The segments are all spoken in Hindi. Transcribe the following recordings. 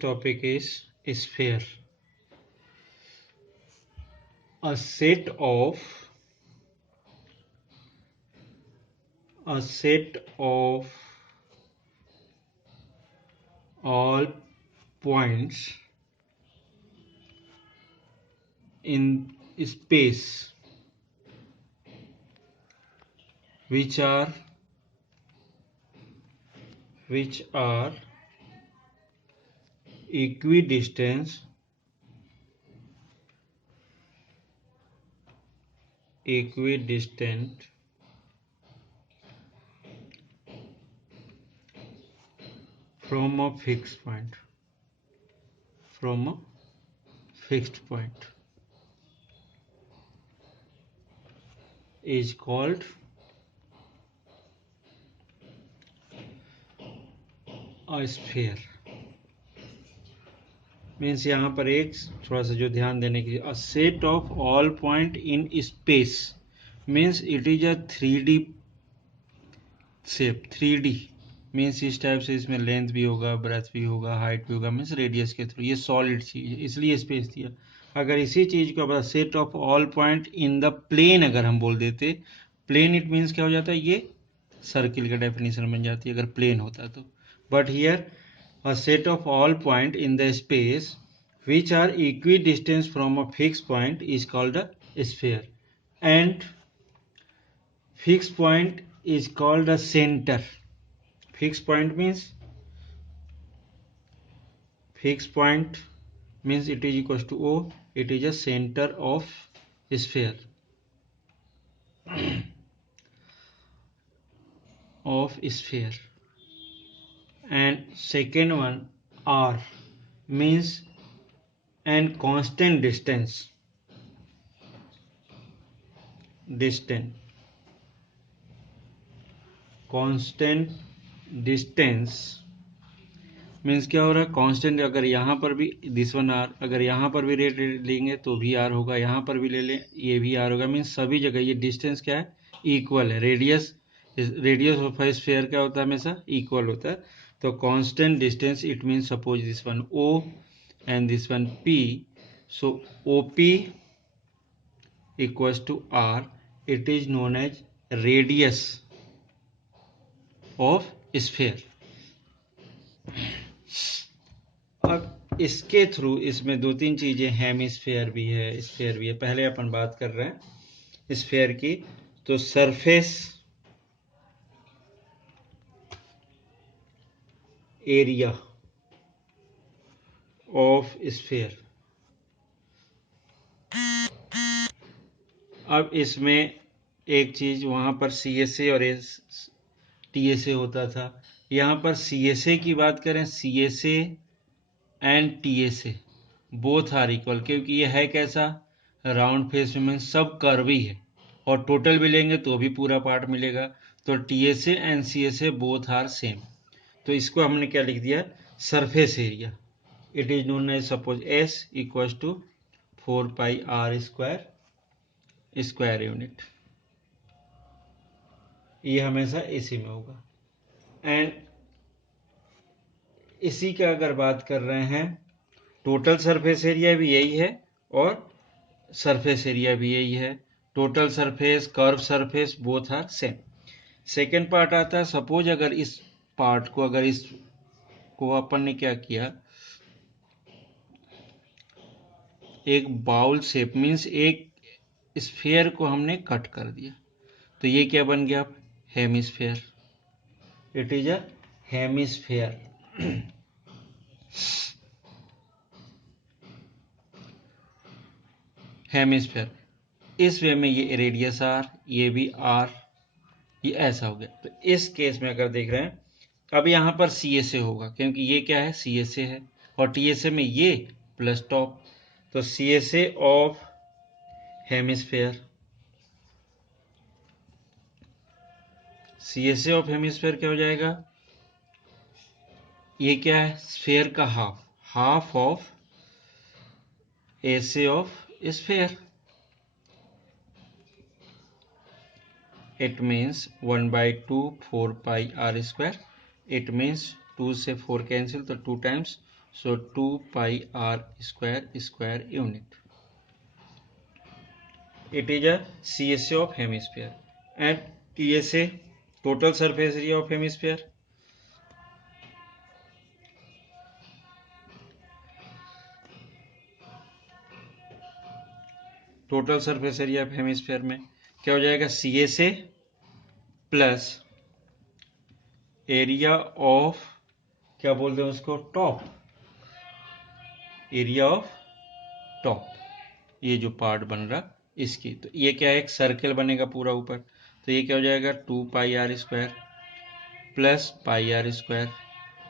topic is sphere. A set of all points in space which are equidistant from a fixed point is called a sphere. Means यहाँ पर एक थोड़ा सा जो ध्यान देने की, a set of all point in space means it is a 3D shape. 3D means इस टाइप से इसमें लेंथ भी होगा, ब्रेथ भी होगा, हाइट भी होगा, मीन्स रेडियस के थ्रू. ये सॉलिड चीज है इसलिए स्पेस दिया. अगर इसी चीज को अब set of all point in the plane अगर हम बोल देते, प्लेन इट मीन्स क्या हो जाता है, ये सर्किल का डेफिनेशन बन जाती है अगर प्लेन होता तो. But here a set of all point in the space which are equidistant from a fixed point is called a sphere, and fixed point is called a center. Fixed point means it is equals to O. It is a center of sphere and second one R means and constant distance means क्या हो रहा है, कांस्टेंट. अगर यहाँ पर भी दिस वन आर, अगर यहाँ पर भी रेट लेंगे तो भी आर होगा, यहाँ पर भी ले लें ये भी आर होगा. मीन्स सभी जगह ये डिस्टेंस क्या है, इक्वल है. रेडियस ऑफ ए स्फीयर क्या होता है, हमेशा इक्वल होता है. तो constant distance it means suppose this one O and this one P, so OP equals to R. It is known as radius of sphere. अब इसके थ्रू इसमें दो तीन चीजें, हेमिस्फीयर भी है, स्फीयर भी है. पहले अपन बात कर रहे हैं स्फीयर की. तो सरफेस एरिया ऑफ स्फीयर. अब इसमें एक चीज, वहां पर CSA और TSA होता था. यहां पर CSA की बात करें, CSA and TSA both are equal, क्योंकि ये है कैसा, राउंड फेस में सब कर्व ही है, और टोटल भी लेंगे तो भी पूरा पार्ट मिलेगा. तो TSA and CSA both are same. तो इसको हमने क्या लिख दिया, surface area. It is known as suppose S equals to 4πr square unit. ये हमेशा इसी में होगा. एंड इसी का अगर बात कर रहे हैं, टोटल सरफेस एरिया भी यही है और सरफेस एरिया भी यही है. Total surface, curve surface both are same. Second part आता है, सपोज अगर इस पार्ट को, अगर इसको अपन ने क्या किया, एक बाउल शेप मीन्स एक स्फीयर को हमने कट कर दिया, तो ये क्या बन गया, hemisphere. It is a hemisphere. Hemisphere. इस वे में ये रेडियस R, ये भी R, ये ऐसा हो गया. तो इस केस में अगर देख रहे हैं, अब यहां पर CSA होगा, क्योंकि ये क्या है, CSA है, और TSA में ये प्लस टॉप. तो CSA of hemisphere, CSA of hemisphere क्या हो जाएगा, ये क्या है, स्फीयर का half of SA of sphere. It means 1/2 4πr². It means 2 से 4 कैंसिल, तो 2 times So 2 pi r square unit. It is a CSA of hemisphere. And TSA, total surface area of hemisphere. Total surface area of hemisphere में क्या हो जाएगा, CSA प्लस एरिया ऑफ, क्या बोलते हैं उसको, टॉप, एरिया ऑफ टॉप, ये जो पार्ट बन रहा इसकी। तो ये क्या है, एक सर्कल बनेगा पूरा ऊपर, तो ये क्या हो जाएगा 2 pi r square plus pi r square,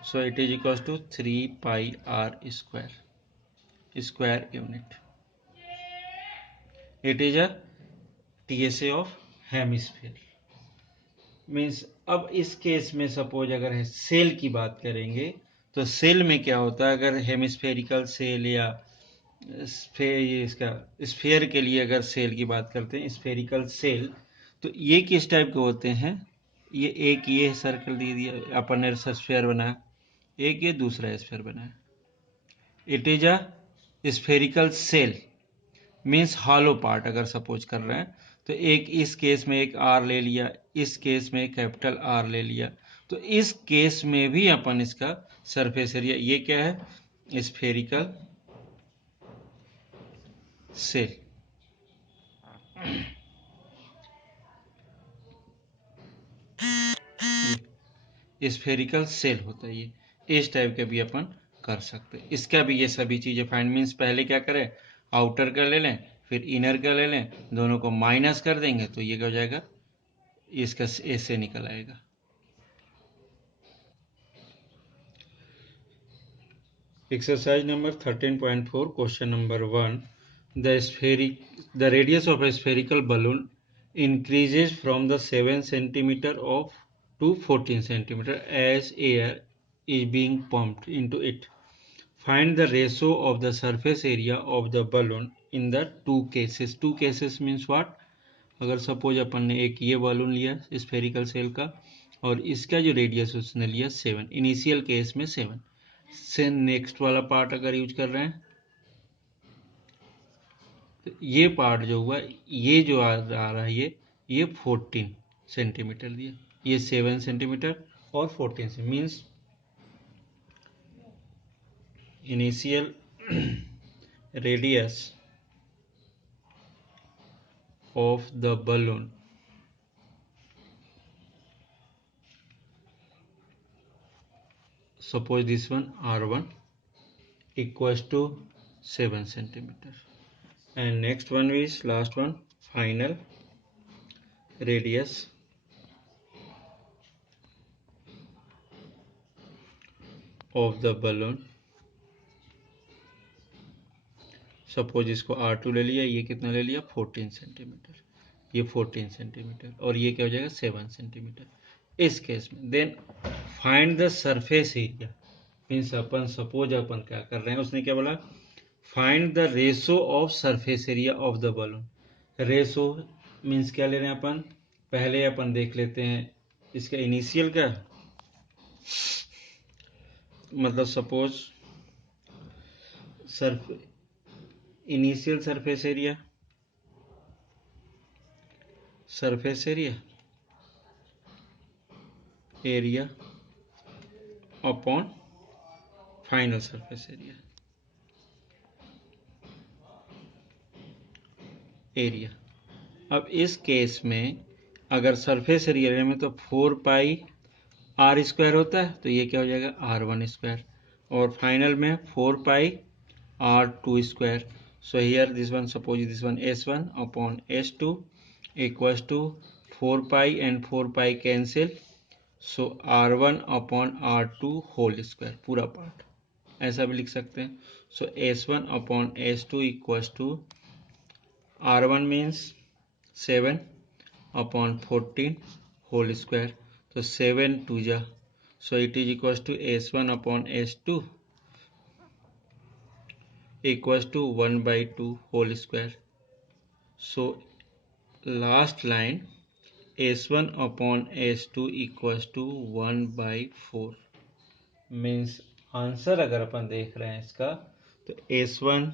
so it is equal to 3 pi r square unit. It is a TSA of hemisphere. Means अब इस केस में सपोज अगर सेल की बात करेंगे तो सेल में क्या होता है, अगर हेमिस्फेरिकल सेल या ये इसका स्फेयर के लिए अगर सेल की बात करते हैं, स्फेरिकल सेल, तो ये किस टाइप के होते हैं, ये एक ये सर्कल दे दिया अपन ने स्फेयर बनाया, एक ये दूसरा स्फेयर बनाया। It is a spherical shell means hollow part अगर सपोज कर रहे हैं, तो एक इस केस में एक आर ले लिया, इस केस में कैपिटल आर ले लिया, तो इस केस में भी अपन इसका सरफेस एरिया, ये क्या है, स्फेरिकल सेल। स्फेरिकल सेल होता है ये, इस टाइप के भी अपन कर सकते हैं। इसका भी ये सभी चीजें फाइंड, मीन्स पहले क्या करें, आउटर का ले लें, फिर इनर का ले लें, दोनों को माइनस कर देंगे तो ये क्या हो जाएगा, इसका ऐसे निकल आएगा। Exercise number 13.4, question number 1. The radius of a spherical balloon increases from the 7 centimeter of to 14 centimeter as air is being pumped into it. Find the ratio of the surface area of the balloon in the two cases. Two cases means what? अगर सपोज अपन ने एक ये बलून लिया स्फेरिकल सेल का और इसका जो रेडियस उसने लिया 7, इनिशियल केस में 7 से नेक्स्ट वाला पार्ट अगर यूज कर रहे हैं तो ये पार्ट जो हुआ, ये जो आ रहा है ये 14 सेंटीमीटर दिया, ये 7 सेंटीमीटर और 14 से means initial radius of the balloon suppose this one R1 equals to 7 centimeter, and next one is last one, final radius of the balloon, suppose इसको R2 ले लिया, ये कितना ले लिया 14 सेंटीमीटर, ये 14 सेंटीमीटर और ये क्या हो जाएगा 7 सेंटीमीटर इस केस में। Then find the surface area, means अपन सपोज अपन क्या कर रहे हैं, उसने क्या बोला, find the ratio of surface area of the balloon. Ratio means क्या ले रहे हैं अपन, पहले अपन देख लेते हैं इसका इनिशियल का, मतलब suppose initial surface area area upon final surface area. अब इस केस में अगर सरफेस एरिया में तो 4 पाई आर स्क्वायर होता है, तो ये क्या हो जाएगा R1 स्क्वायर, और फाइनल में 4 pi R2 square. So here this one, suppose this one S1 upon S2 equals to 4 pi and 4 pi cancel, so R1 upon R2 whole square पूरा पार्ट, ऐसा भी लिख सकते हैं। So S1 upon S2 equals to R1 means 7 upon 14 whole square, तो 7 2 जा, so it is equals to S1 upon S2 equals to 1 by 2 whole square. So last line S1 upon S2 equals to 1 by 4 means answer अगर अपन देख रहे हैं इसका, तो S1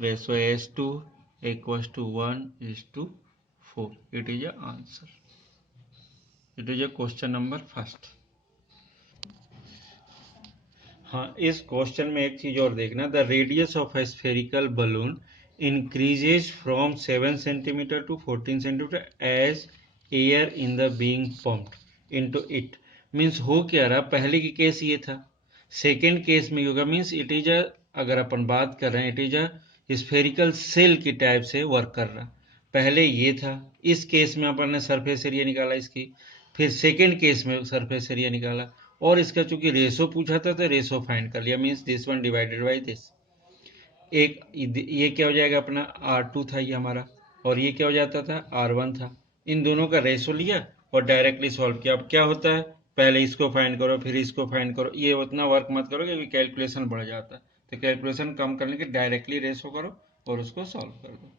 ratio S2 equals to 1:4. It is a answer. It is a question number first. हाँ, इस क्वेश्चन में एक चीज और देखना, the radius of a spherical balloon increases from 7 centimetre to 14 centimetre as air in the being pumped into it. Means हो क्या रहा, पहले की केस ये था, सेकेंड केस में होगा मीन्स इट इज अ, अगर अपन बात कर रहे हैं it is a spherical shell की टाइप से वर्क कर रहा। पहले ये था, इस केस में अपन ने सरफेस एरिया निकाला इसकी, फिर सेकेंड केस में सरफेस एरिया निकाला, और इसका चूंकि रेशो पूछा था तो रेशो फाइंड कर लिया, means this one divided by this. एक ये क्या हो जाएगा अपना R2 था ये हमारा, और ये क्या हो जाता था R1 था। इन दोनों का रेशो लिया और डायरेक्टली सॉल्व किया। अब क्या होता है, पहले इसको फाइंड करो फिर इसको फाइंड करो, ये उतना वर्क मत करो क्योंकि कैलकुलेशन बढ़ जाता है। तो कैलकुलेशन कम करने के डायरेक्टली रेशो करो और उसको सॉल्व कर दो।